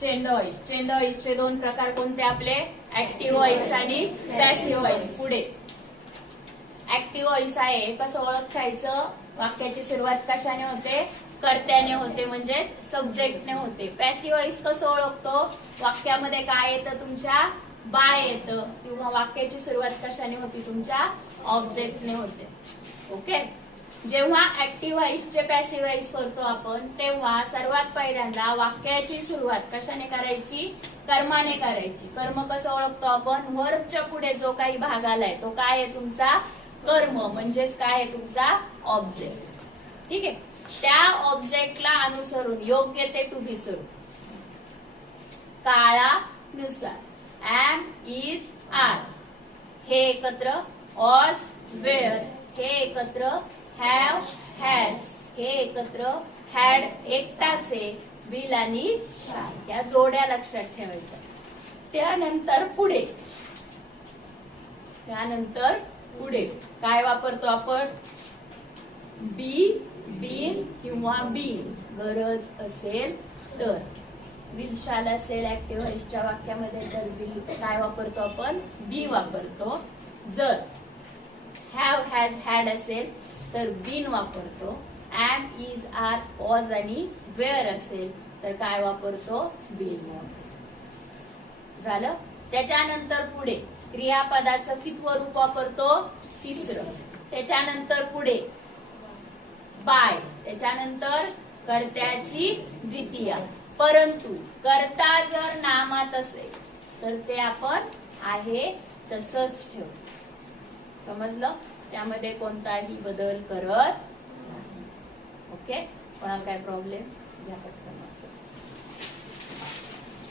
चेंड voice. चेंड व्हॉइसचे दोन प्रकार कोणते आपले? ऍक्टिव्ह व्हॉइस आणि पॅसिव्ह व्हॉइस. पुढे ऍक्टिव्ह व्हॉइस आहे, कसं ओळखायचं? वाक्याची सुरुवात कशाने होते? कर्त्याने होते, म्हणजेच सब्जेक्टने होते. पॅसिव्ह व्हॉइस कसं ओळखतो? वाक्यामध्ये काय येतं? तुमच्या बाय येतं, किंवा वाक्याची सुरुवात कशाने होती? तुमच्या ऑब्जेक्टने होते. ओके. जेव्हा ऍक्टिव्ह व्हॉइसचे पॅसिव्ह व्हॉइस करतो आपण, तेव्हा सर्वात पहिल्यांदा वाक्याची सुरुवात कशाने करायची? कर्माने करायची. कर्म कसं ओळखतो आपण? वर्बच्या पुढे जो काही भाग आलाय तो काय आहे? तुमचा कर्म, म्हणजेच काय आहे? तुमचा ऑब्जेक्ट. ठीक आहे. त्या ऑब्जेक्टला अनुसरून योग्य ते टू बी सुरू. काळानुसार am, is, are हे एकत्र, was, were हे एकत्र, have, has हे एकत्र, had एकटाचे, will आणि shall या जोड्या लक्षात ठेवायच्या. त्यानंतर पुढे काय वापरतो आपण? बी, बीन किंवा बीन गरज असेल तर. विल शाल असेल ऍक्टिव्ह व्हॉइसच्या वाक्यामध्ये तर विल काय वापरतो आपण? बी वापरतो. जर हॅव, हॅज, हॅड असेल तर बीन वापरतो. एम, इज, आर, वॉज आणि वेअर असेल तर काय वापरतो? बीन. झालं. त्याच्यानंतर पुढे क्रियापदाचं कितवं रूप वापरतो? तिसरं. त्याच्यानंतर पुढे बाय. त्याच्यानंतर कर्त्याची द्वितीया. परंतु कर्ता जर नामात असेल तर ते आपण आहे तसंच ठेवू. समजलं? त्यामध्ये कोणताही बदल करत नाही. ओके. कोणाला काय प्रॉब्लेम? घ्या पटकन.